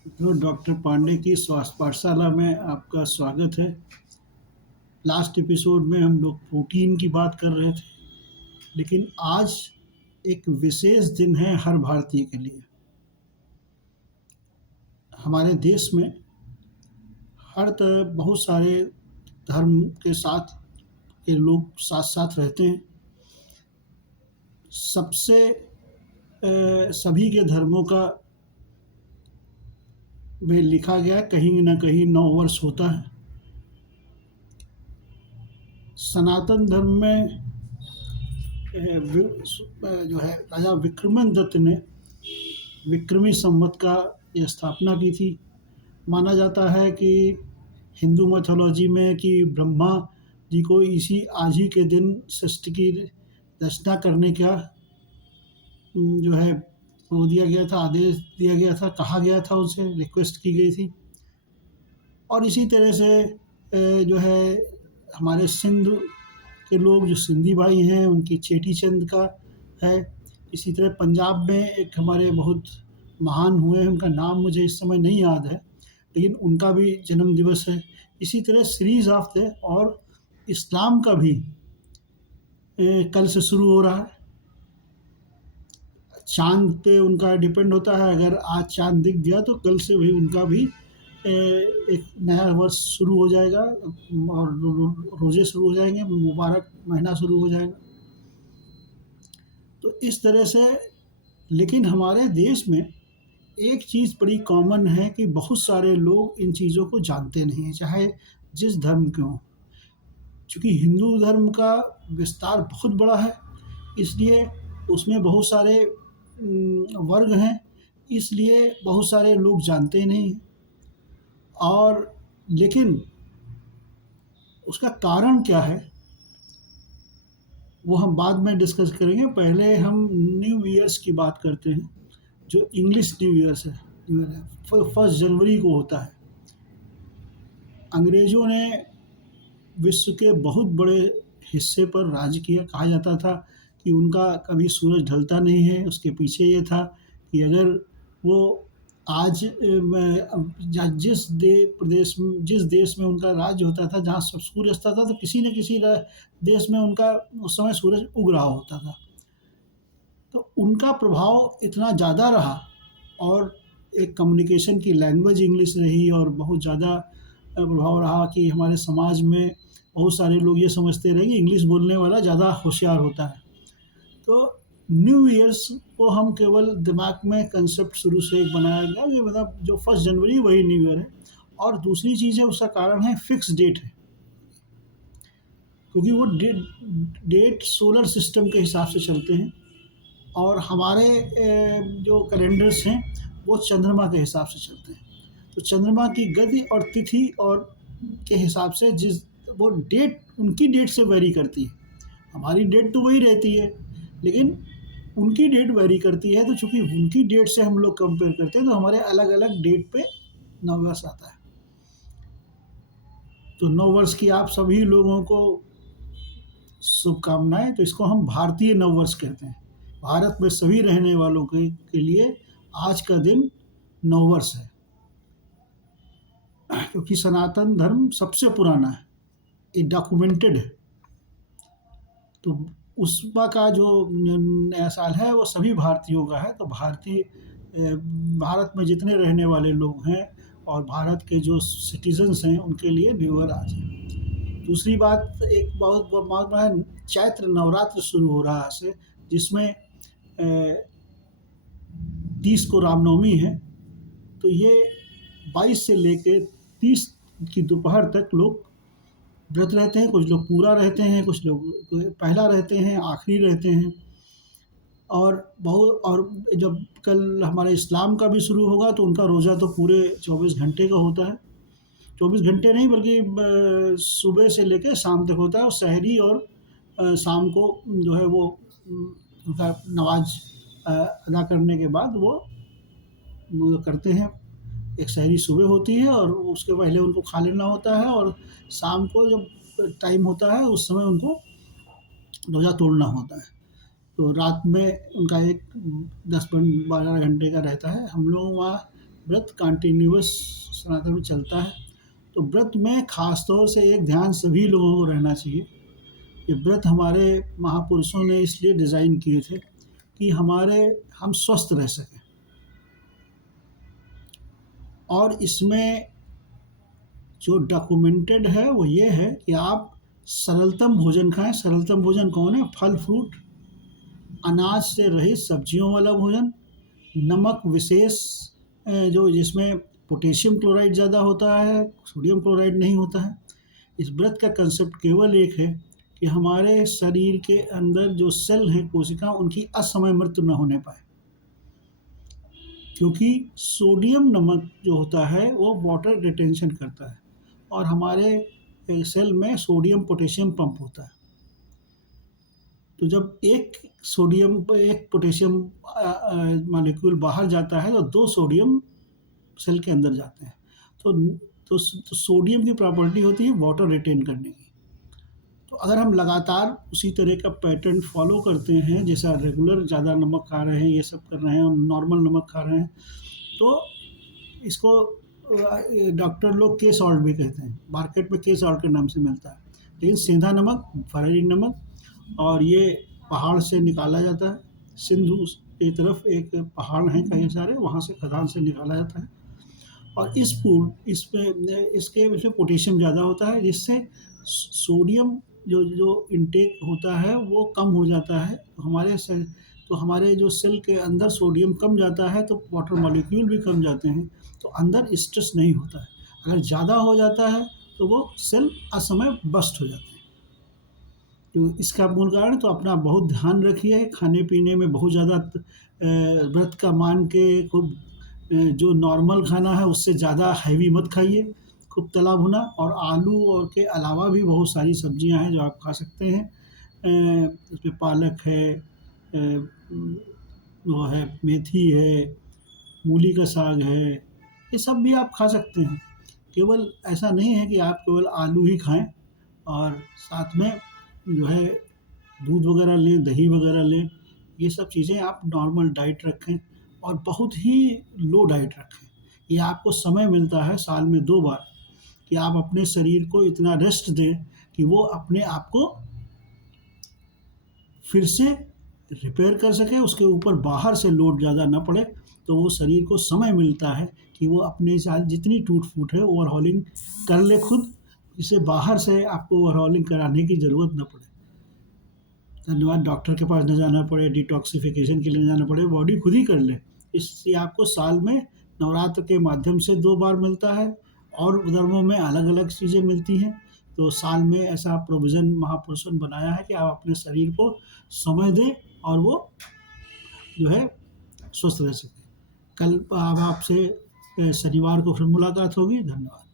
Hello doctor Pandey की स्वास्थ्य पाठशाला में आपका स्वागत है। लास्ट एपिसोड में हम लोग प्रोटीन की बात कर रहे थे, लेकिन आज एक विशेष दिन है हर भारतीय के लिए। हमारे देश में हर तरह बहुत सारे धर्म के साथ के लोग साथ साथ रहते हैं। सबसे सभी के धर्मों का में लिखा गया है, कहीं ना कहीं 9 वर्ष होता है। सनातन धर्म में जो है राजा विक्रमादित्य ने विक्रमी संवत का ये स्थापना की थी। माना जाता है कि हिंदू मैथोलॉजी में कि ब्रह्मा जी को इसी आज ही के दिन सृष्टि की रचना करने का जो है वो दिया गया था, आदेश दिया गया था, कहा गया था, उनसे रिक्वेस्ट की गई थी। और इसी तरह से जो है हमारे सिंध के लोग जो सिंधी भाई हैं उनकी चेटी चंद का है। इसी तरह पंजाब में एक हमारे बहुत महान हुए हैं, उनका नाम मुझे इस समय नहीं याद है, लेकिन उनका भी जन्म दिवस है। इसी तरह सीरीज ऑफ थे। और इस्लाम का भी कल से शुरू हो रहा है। चाँद पे उनका डिपेंड होता है, अगर आज चाँद दिख गया तो कल से भी उनका भी एक नया वर्ष शुरू हो जाएगा और रोज़े शुरू हो जाएंगे, मुबारक महीना शुरू हो जाएगा। तो इस तरह से, लेकिन हमारे देश में एक चीज़ बड़ी कॉमन है कि बहुत सारे लोग इन चीज़ों को जानते नहीं हैं, चाहे जिस धर्म के हों। चूँकि हिंदू धर्म का विस्तार बहुत बड़ा है, इसलिए उसमें बहुत सारे वर्ग हैं, इसलिए बहुत सारे लोग जानते नहीं हैं। और लेकिन उसका कारण क्या है वो हम बाद में डिस्कस करेंगे। पहले हम न्यू ईयर्स की बात करते हैं, जो इंग्लिश न्यू ईयर्स है। 1 जनवरी को होता है। अंग्रेज़ों ने विश्व के बहुत बड़े हिस्से पर राज किया। कहा जाता था कि उनका कभी सूरज ढलता नहीं है। उसके पीछे ये था कि अगर वो आज जिस देश में उनका राज्य होता था, जहाँ सब सूर्य अस्त था, तो किसी न किसी देश में उनका उस समय सूरज उग रहा होता था। तो उनका प्रभाव इतना ज़्यादा रहा, और एक कम्युनिकेशन की लैंग्वेज इंग्लिश रही, और बहुत ज़्यादा प्रभाव रहा कि हमारे समाज में बहुत सारे लोग ये समझते रहे कि इंग्लिश बोलने वाला ज़्यादा होशियार होता है। तो न्यू ईयर्स को हम केवल दिमाग में कंसेप्ट शुरू से एक बनाया गया कि मतलब जो 1 जनवरी वही न्यू ईयर है। और दूसरी चीज़ है, उसका कारण है फिक्स डेट है, क्योंकि वो डेट सोलर सिस्टम के हिसाब से चलते हैं, और हमारे जो कैलेंडर्स हैं वो चंद्रमा के हिसाब से चलते हैं। तो चंद्रमा की गति और तिथि और के हिसाब से वो डेट उनकी डेट से वेरी करती है। हमारी डेट तो वही रहती है, लेकिन उनकी डेट वेरी करती है। तो चूँकि उनकी डेट से हम लोग कंपेयर करते हैं, तो हमारे अलग-अलग डेट पे नववर्ष आता है। तो नववर्ष की आप सभी लोगों को शुभकामनाएँ। तो इसको हम भारतीय नववर्ष कहते हैं। भारत में सभी रहने वालों के लिए आज का दिन नववर्ष है, क्योंकि सनातन धर्म सबसे पुराना है, ये डॉक्यूमेंटेड है। तो उसका का जो नया साल है वो सभी भारतीयों का है। तो भारत में जितने रहने वाले लोग हैं और भारत के जो सिटीजन्स हैं उनके लिए न्यू ईयर आज है। दूसरी बात, एक बहुत बड़ा चैत्र नवरात्र शुरू हो रहा है, जिसमें 30 को रामनवमी है। तो ये 22 से लेके 30 की दोपहर तक लोग व्रत रहते हैं। कुछ लोग पूरा रहते हैं, कुछ लोग पहला रहते हैं, आखिरी रहते हैं। और जब कल हमारे इस्लाम का भी शुरू होगा तो उनका रोज़ा तो पूरे 24 घंटे का होता है। 24 घंटे नहीं, बल्कि सुबह से लेकर शाम तक होता है। और सहरी और शाम को जो है वो उनका नमाज अदा करने के बाद वो करते हैं। एक सहरी सुबह होती है और उसके पहले उनको खा लेना होता है, और शाम को जब टाइम होता है उस समय उनको रोज़ा तोड़ना होता है। तो रात में उनका एक 10-12 घंटे का रहता है। हम लोग वहाँ व्रत कंटिन्यूअस सनातन में चलता है। तो व्रत में ख़ास तौर से एक ध्यान सभी लोगों को रहना चाहिए। ये व्रत हमारे महापुरुषों ने इसलिए डिज़ाइन किए थे कि हम स्वस्थ रह सकें। और इसमें जो डॉक्यूमेंटेड है वो ये है कि आप सरलतम भोजन खाएं। सरलतम भोजन कौन है? फल फ्रूट, अनाज से रहित सब्जियों वाला भोजन, नमक विशेष जो जिसमें पोटेशियम क्लोराइड ज़्यादा होता है, सोडियम क्लोराइड नहीं होता है। इस व्रत का कंसेप्ट केवल एक है कि हमारे शरीर के अंदर जो सेल हैं, कोशिका, उनकी असमय मृत्यु न होने पाए, क्योंकि सोडियम नमक जो होता है वो वाटर रिटेंशन करता है और हमारे सेल में सोडियम पोटेशियम पंप होता है। तो जब एक पोटेशियम मॉलिक्यूल बाहर जाता है तो 2 सोडियम सेल के अंदर जाते हैं। तो सोडियम की प्रॉपर्टी होती है वाटर रिटेन करने की। तो अगर हम लगातार उसी तरह का पैटर्न फॉलो करते हैं, जैसा रेगुलर ज़्यादा नमक खा रहे हैं, ये सब कर रहे हैं और नॉर्मल नमक खा रहे हैं, तो इसको डॉक्टर लोग के सॉल्ट भी कहते हैं। मार्केट में के सॉल्ट के नाम से मिलता है, लेकिन सेंधा नमक, फरारी नमक, और ये पहाड़ से निकाला जाता है। सिंधु की तरफ एक पहाड़ हैं कई सारे, वहाँ से खदान से निकाला जाता है। और इसमें पोटेशियम ज़्यादा होता है, जिससे सोडियम जो इनटेक होता है वो कम हो जाता है। तो हमारे जो सेल के अंदर सोडियम कम जाता है तो वाटर मॉलिक्यूल भी कम जाते हैं, तो अंदर स्ट्रेस नहीं होता है। अगर ज़्यादा हो जाता है तो वो सेल असमय बस्ट हो जाते हैं। तो इसका मूल कारण, तो अपना बहुत ध्यान रखिए, खाने पीने में बहुत ज़्यादा व्रत का मान के खूब जो नॉर्मल खाना है उससे ज़्यादा हैवी मत खाइए, खूब तला भुना। और आलू और के अलावा भी बहुत सारी सब्जियां हैं जो आप खा सकते हैं। उसमें पालक है, वो है मेथी है, मूली का साग है, ये सब भी आप खा सकते हैं। केवल ऐसा नहीं है कि आप केवल आलू ही खाएं, और साथ में जो है दूध वगैरह लें, दही वगैरह लें। ये सब चीज़ें आप नॉर्मल डाइट रखें और बहुत ही लो डाइट रखें। ये आपको समय मिलता है साल में 2 बार कि आप अपने शरीर को इतना रेस्ट दें कि वो अपने आप को फिर से रिपेयर कर सके, उसके ऊपर बाहर से लोड ज़्यादा ना पड़े। तो वो शरीर को समय मिलता है कि वो अपने साथ जितनी टूट फूट है ओवरहॉलिंग कर ले खुद, इसे बाहर से आपको ओवरहॉलिंग कराने की ज़रूरत ना पड़े। धन्यवाद। डॉक्टर के पास न जाना पड़े, डिटॉक्सिफिकेशन के लिए न जाना पड़े, बॉडी खुद ही कर ले। इससे आपको साल में नवरात्र के माध्यम से 2 बार मिलता है और धर्मों में अलग अलग चीज़ें मिलती हैं। तो साल में ऐसा प्रोविज़न महापुरुषों ने बनाया है कि आप अपने शरीर को समय दें और वो जो है स्वस्थ रह सकें। कल अब आपसे शनिवार को फिर मुलाकात होगी। धन्यवाद।